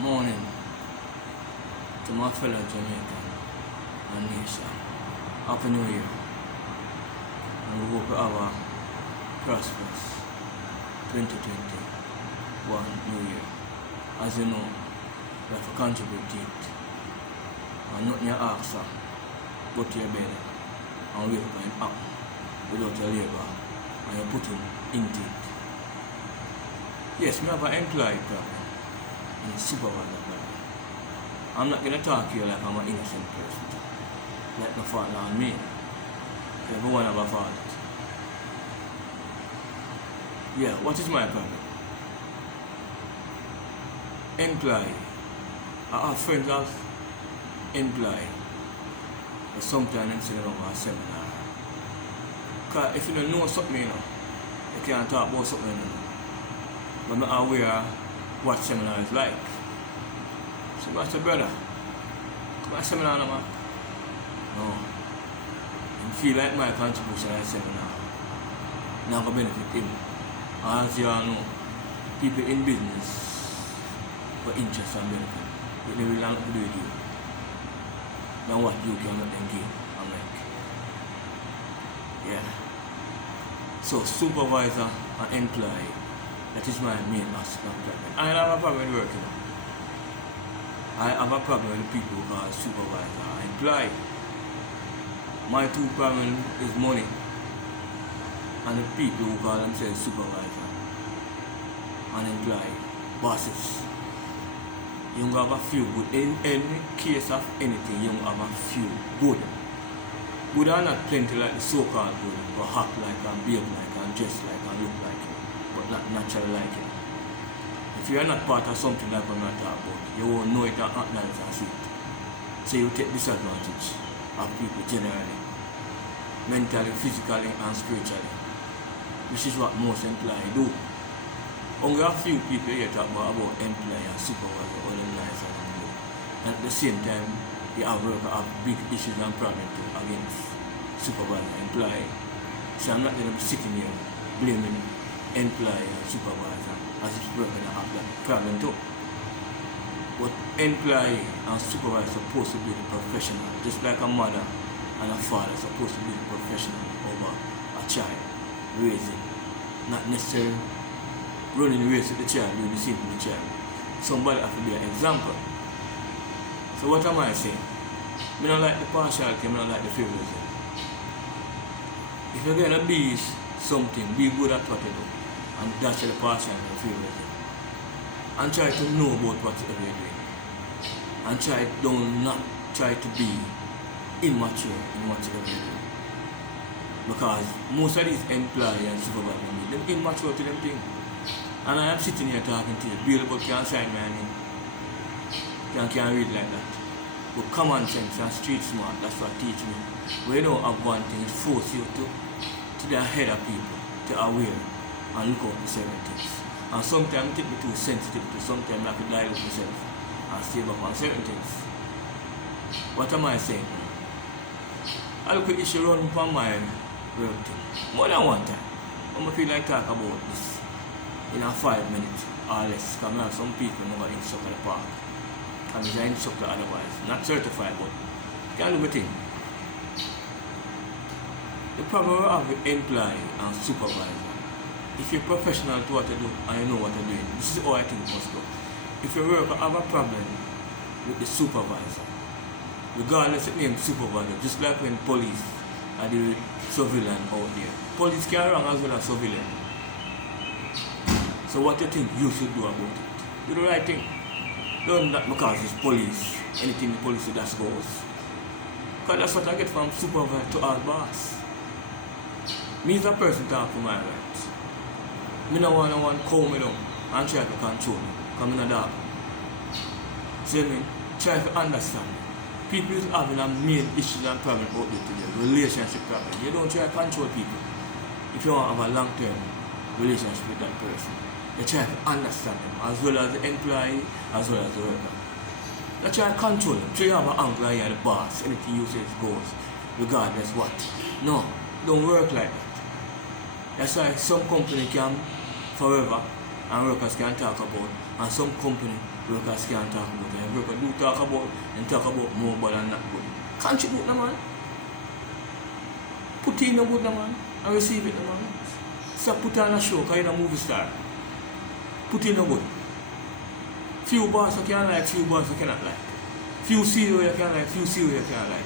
Morning to my fellow Jamaican and nation. Happy New Year. And we hope we have a prosperous 2021 New Year. As you know, we have to contribute to it. And nothing you ask for, go to your belly and wake up and happen without your labor and you put into it. Yes, we have an employee problem and a supervisor problem. I'm not going to talk to you like I'm an innocent person. Let no fault on me. Everyone have a fault. Yeah, what is my problem? Employee. I have friends of employee. But sometimes I'm sitting over a seminar. Because if you don't know something, you can't talk about something. But I'm not aware what seminar is like. So I said, brother, come to seminar now, man. No. I feel like my contribution to the seminar not going to benefit him. As you all know, people in business for interest and benefit. But they will not do with you. Than what you can let them gain. I'm like, yeah. So supervisor and employee, that is my main massive problem. I have a problem with working. I have a problem with people who are supervisor and employee. My two problems is money and the people who call themselves supervisor and employee, bosses. You have a few good. In any case of anything, you have a few good. Good are not plenty like the so-called good, but act like and behave like and dress like and look like it, but not naturally like it. If you are not part of something like I'm not talking about, you won't know it and acknowledge and see it. So you take disadvantage of people generally, mentally, physically and spiritually, which is what most employees do. Only a few people here talk about employee and supervisor, all them nice and good. And at the same time, they have big issues and problems against supervisor and employee. So I'm not going to be sitting here blaming employee and supervisor as if we're going to have that problem too. But employee and supervisor are supposed to be the professional, just like a mother and a father are supposed to be the professional over a child, raising, not necessarily running the race with the child, doing the same with the child. Somebody has to be an example. So what am I saying? I don't like the partiality, I don't like the favoritism. If you're going to be something, be good at what you do. And that's the partiality and favoritism. And try to know about what you're doing. And not try to be immature in what you're doing. Because most of these employees and supervisors, they're immature to them things. And I am sitting here talking to you, Bill, but can't sign my name. Can't read like that. But common sense and street smart, that's what teach me. When you don't have one thing, it forces you to be ahead of people, to aware and look out for certain things. And sometimes it takes me too sensitive to sometimes I could dilute myself and save up on certain things. What am I saying? I look at the issue run from my work thing. More than one time. I'm going to feel like talk about this in a 5 minutes or less. Because I have some people who are instructor at the park. And I'm an instructor otherwise. Not certified, but can do my thing. The problem of the employee and supervisor, if you're professional to what you do and you know what you're doing, this is how I think it must go. If your worker have a problem with the supervisor, regardless of the name supervisor, just like when police are the surveillance out there. Police can wrong as well as surveillance. So what do you think you should do about it? Do the right thing. Don't that because it's police. Anything the police do, that goes. Because that's what I get from supervisor to our boss. Me as a person talk for my rights. Me no want to calm me down and try to control me. Because I'm not dark. See me? Try to understand. People is having a main issue and problem out there today. Relationship problem. You don't try to control people. If you want to have a long-term relationship with that person, you try to understand them, as well as the employee, as well as the worker. You try to control them. Try to have an uncle here, the boss. Anything you say goes, regardless what. No, don't work like that. That's why some company can forever and workers can talk about, and some company workers can talk about, and workers do talk about and talk about more good and not good. Contribute, no man. Put in a good, no man, and receive it, no man. So put on a show, because you're a movie star. Put in a good. Few bars you can like, few bars you cannot like. Few CEO you can like, few CEO you can't like.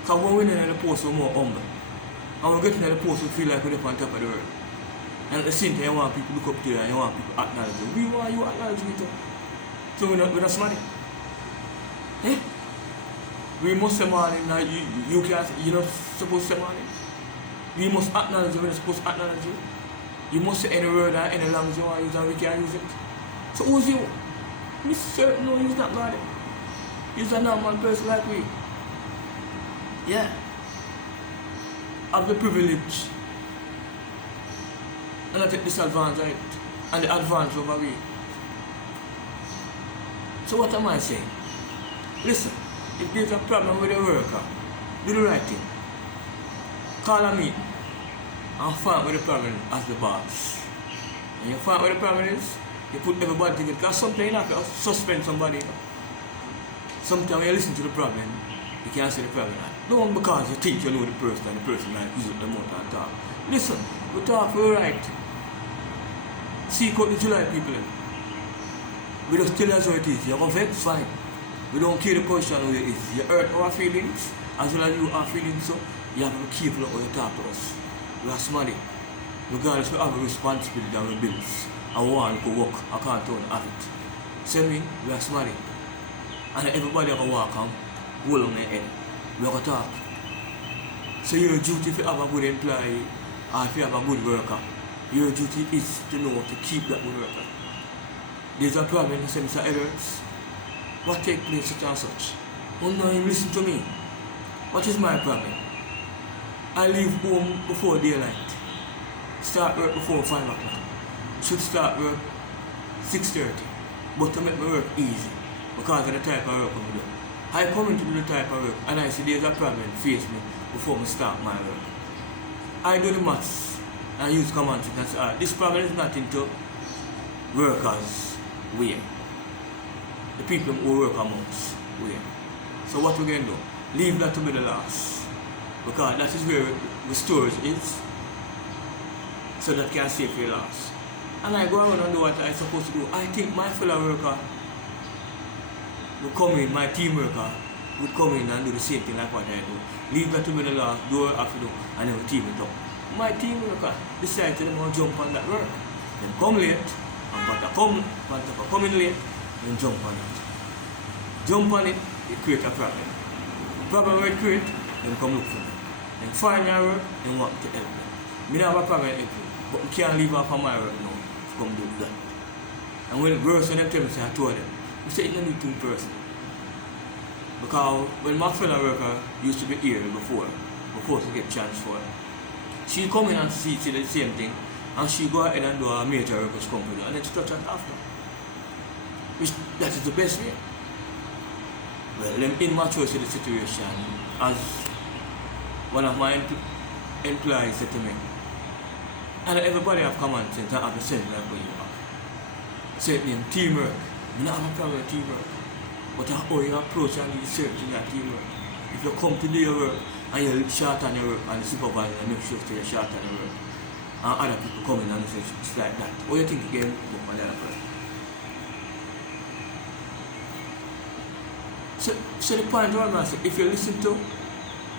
Because when we're in the post, we're more humble. And when we get in the post, we feel like we're on top of the world. And at the same time, you want people to look up to you and you want people to acknowledge you. We want you to acknowledge me too. So we're not smart. Eh? We must say morning, now you can't, you're not supposed to say morning. We must acknowledge you, we're not supposed to acknowledge you. You must say any word or any language you want to use and we can't use it. So who's you? We certainly know he's not God. He's a normal person like we. Yeah. Have the privilege and I take disadvantage of it and the advantage over we. So what am I saying? Listen, if there's a problem with a worker, do the right thing. Call a meeting and find what the problem is as the boss. And you find what the problem is, you put everybody together. Because sometimes you have to suspend somebody. Sometimes when you listen to the problem, you can't see the problem. Don't because you think you know the person and the person like use up the mouth and talk. Listen, we talk for the right. Seek out the July people. We just tell us how it is. You're vex, fine. We don't care the position who it is. You hurt our feelings, as well as you are feeling so, you have to be careful of how you talk to us. We are smart. Regardless, we have a responsibility that we build. And one to work, I can't turn have it. Same thing, we are smart. And everybody have to walk and hold on their head. We have to talk. So your duty if you have a good employee or if you have a good worker, your duty is to know to keep that good worker. There's a problem in the sense of errors. What take place such and such? Oh no, you listen to me. What is my problem? I leave home before daylight. Start work before 5 o'clock. Should start work 6:30. But to make my work easy, because of the type of work I do. I come into the type of work and I see there's a problem face me before I start my work. I do the maths and use common sense and say, alright, this problem is not into workers' way. The people who work amongst way. So what we're going to do? Leave that to be the last. Because that is where the storage is. So that can save for last. And I go around and do what I'm supposed to do. I think my fellow worker will come in, my team worker would come in and do the same thing like what I do. Leave that to be the last, do what I have to do, and then we team it up. My team worker decide to them jump on that work. Then come late, and but come in late, then jump on it. Jump on it, it create a problem. The problem will create, then come look for me. Then find your work, then want to help them. I don't have a problem with help you, but we can't leave off of my work now to come do that. And when it works, when they tell me, I told them, we say it's not need two person. Because when my fellow worker used to be here before to get transferred, she come in and see the same thing, and she go ahead and do a major workers company, and then she touch it after. Which, that is the best way. Well, I'm immature to the situation, as one of my employees said to me, and everybody have common sense and have the same like what you have. Say name teamwork. I don't have a problem with teamwork. But how you approach and you search in your teamwork. If you come to do your work and you short on your work and the supervisor make sure you're short on your work, and other people come in and say it's like that, what do you think again about the other person? So the point where I'm saying, if you listen to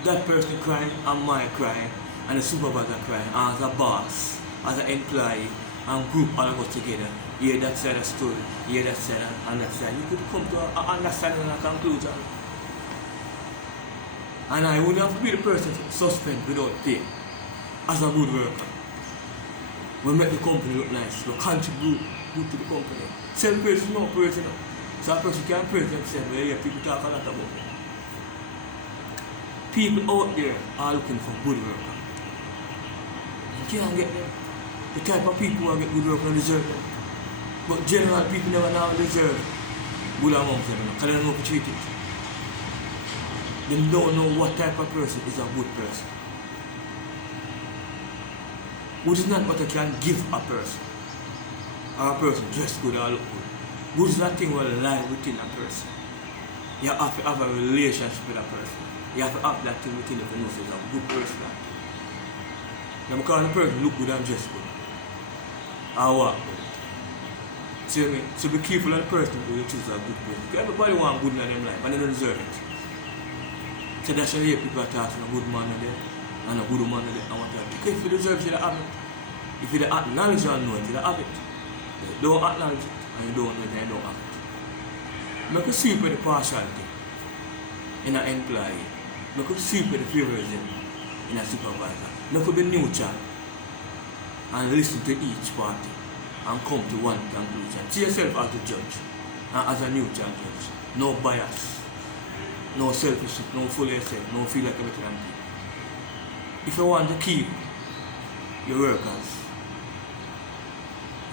that person crying and my crying and the supervisor crying, and as a boss, as an employee, and group all of us together, hear that side of the story, hear that side and that side, you could come to an understanding and a conclusion. And I wouldn't have to be the person suspend without pay as a good worker. We make the company look nice, we contribute good to the company. Self-praise is not praise enough. So a person can praise themselves, where you hear people talk a lot about them. People out there are looking for good workers. You can't get them. The type of people who get good work and deserve them. But general people never now deserve good amongst them because they don't know how to treat it. They don't know what type of person is a good person. Which is not what I can give a person. or a person dress good or look good. Good is that thing will lie within a person. You have to have a relationship with a person. You have to have that thing within you to know if it's a good person. Now because the person look good and dress good, or walk good. See me? So be careful of the person who you choose a good person. Because everybody wants good in their life and they don't deserve it. So that's why people are talking a good man there and a good woman there and whatever. Because if you deserve it, you have it. If you don't acknowledge or know it, you have it. You don't acknowledge it and you don't know it and you don't have it. Make a sweep with the partiality in an employee. Make a sweep with the favorism in a supervisor. Make a be neutral and listen to each party and come to one conclusion. See yourself as a judge and as a neutral judge. No bias, no selfishness, no fool yourself, no feel like everything I'm doing. If you want to keep your workers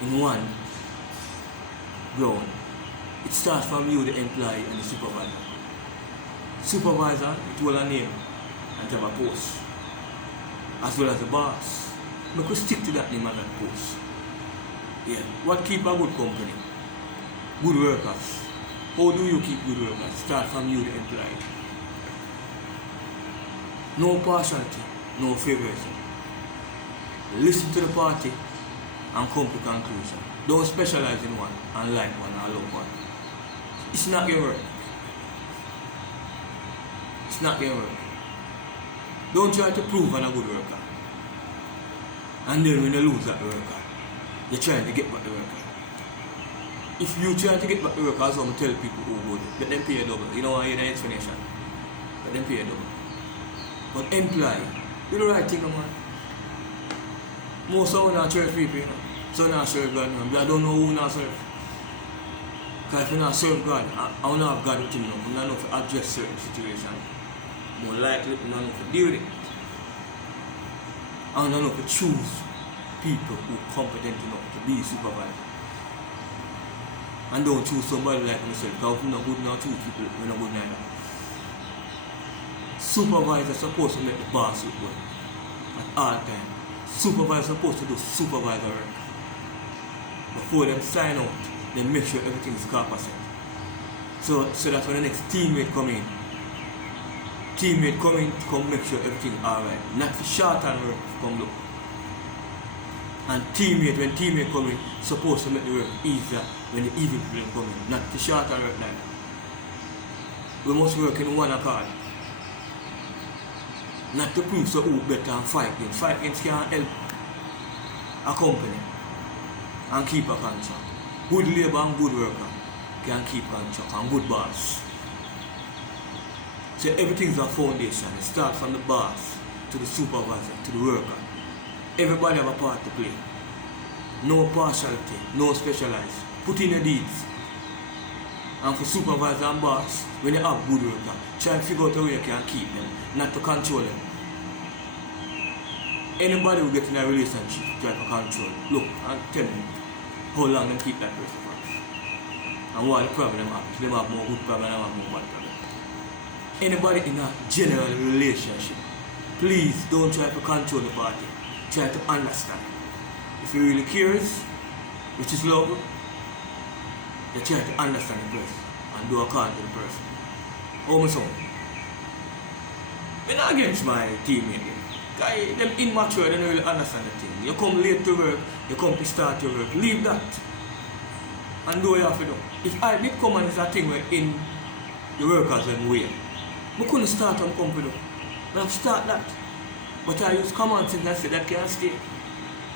in one ground, it starts from you, the employee, and the supervisor. Supervisor, it will a name and have a post, as well as the boss. We could stick to that name and that post. Yeah. What keep a good company? Good workers. How do you keep good workers? Start from you, the employee. No partiality, no favorism. Listen to the party and come to conclusion. Don't specialize in one and like one or love one. It's not your work. It's not your work. Don't try to prove I'm a good worker. And then when you lose that worker, you're trying to get back the worker. If you try to get back the worker, as I'm tell people who good, let them pay a double. You know I hear the explanation. Let them pay a double. But employee, do the right thing, man. Most of them are church people, you know. So not serve God, man. I don't know who not serve. Because if you not serve God, I don't have God with him. I don't know if to address certain situations. More likely, I don't know if to deal with it. I don't know if to choose people who are competent enough to be supervisor. And don't choose somebody like myself. Because if you're not good enough, choose people who are not good neither. Supervisor is supposed to make the boss look good at all times. Supervisor is supposed to do supervisor work. Before them sign out, they make sure everything is competent. So that when the next teammate come in to come make sure everything is alright. Not for short and work come look. And when teammate come in, supposed to make the work easier when the easy people come in. Not for short and work like. We must work in one accord. Not to prove so who better and fight against. Fight against can help a company and keep a contract. Good labor and good worker can keep contract and good boss. So everything is a foundation. It starts from the boss to the supervisor to the worker. Everybody have a part to play. No partiality, no specialize. Put in your deeds. And for supervisor and boss, when you have good worker, try and figure out how you can keep them, not to control them. Anybody who get in a relationship try to control. Look and tell me how long they keep that person for. And what the problem happens. They have more good problem and have more bad problem. Anybody in a general relationship, please don't try to control the party. Try to understand. If you're really curious, which is love, you try to understand the person and do according to the person. Oh my son. I'm not against my teammate. Them immature, they don't really understand the thing. You come late to work, you come to start your work. Leave that. And do what you have to do. If I did come and it's a thing where in the workers them way, I couldn't start and come to do. I have to start that. But I use common sense and say that can't stay.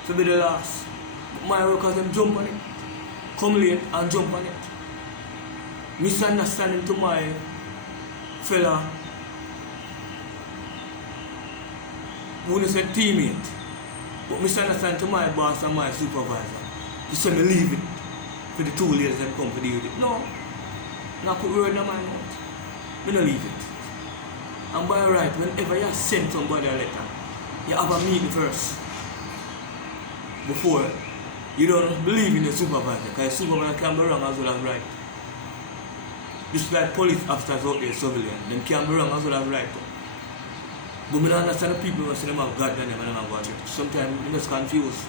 To be the last. But my workers them jump on it. Come late and jump on it. Misunderstanding to my fella who said teammate, but misunderstanding to my boss and my supervisor. You say me leave it for the 2 ladies that come to deal with it. No, not put word in my mouth. Me no leave it. And by right, whenever you send somebody a letter, you have a meeting first. Before you don't believe in the supervisor, because the supervisor can be wrong as well as right. Just like police officers out there, civilians, them can be wrong as well as right. But I don't understand the people who say them have God and them have God. Sometimes they just confused.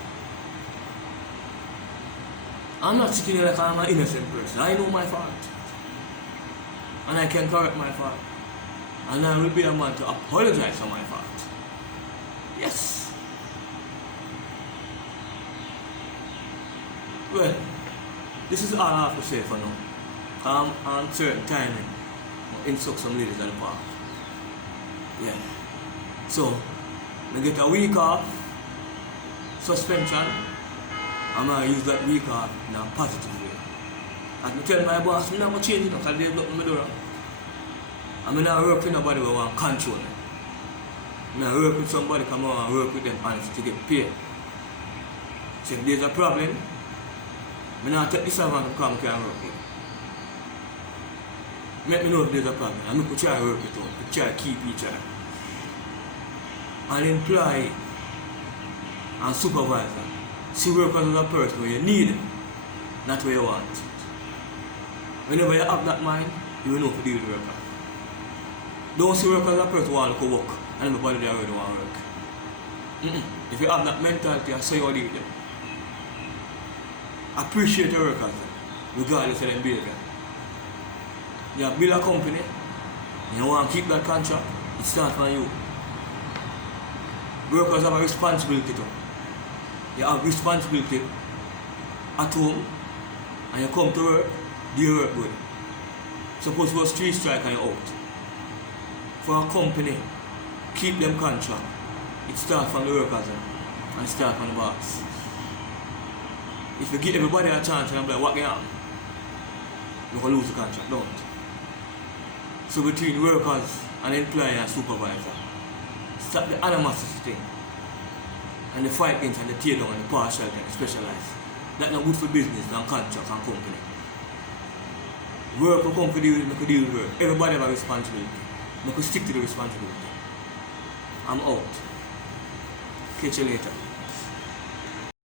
I'm not sitting here like I'm an innocent person. I know my fault. And I can correct my fault. And I will be a man to apologize for my fault. Yes. Well, this is all I have to say for now. I'm on certain timing. I'll instruct some ladies at the park. Yeah. So, I get a week off suspension. I'm going to use that week off in a positive way. And I tell my boss, I'm not going to change it because they've looked me door. I'm not work with nobody who want to control me. I'm not work with somebody come on and work with them honest to get paid. So if there's a problem, I'm not take this over and come and work with. Let me know if there's a problem. I'm going to try to work with them. Try to keep each other. An employee and supervisor see workers as a person where you need them, not where you want. Whenever you have that mind, you will know to deal with workers. Don't see workers as a person who want to work and everybody there already want to work. If you have that mentality, I say you deal with them. Appreciate your workers regardless of their behavior. You build a company and you want to keep that contract, it starts from you. Workers have a responsibility too. You have responsibility at home and you come to work, do your work good. Suppose you go street strike and you're out. For a company, keep them contract. It starts from the workers and it starts from the boss. If you give everybody a chance and I'm like, what can happen? You're going to lose the contract, don't. So between workers and employer and supervisor, stop the animosity thing and the fight against and the tear down and the partiality and the specialize. That's not good for business and contracts and company. Work will come for deal with work. Everybody have a responsibility. We could stick to the responsibility. I'm out. Catch you later.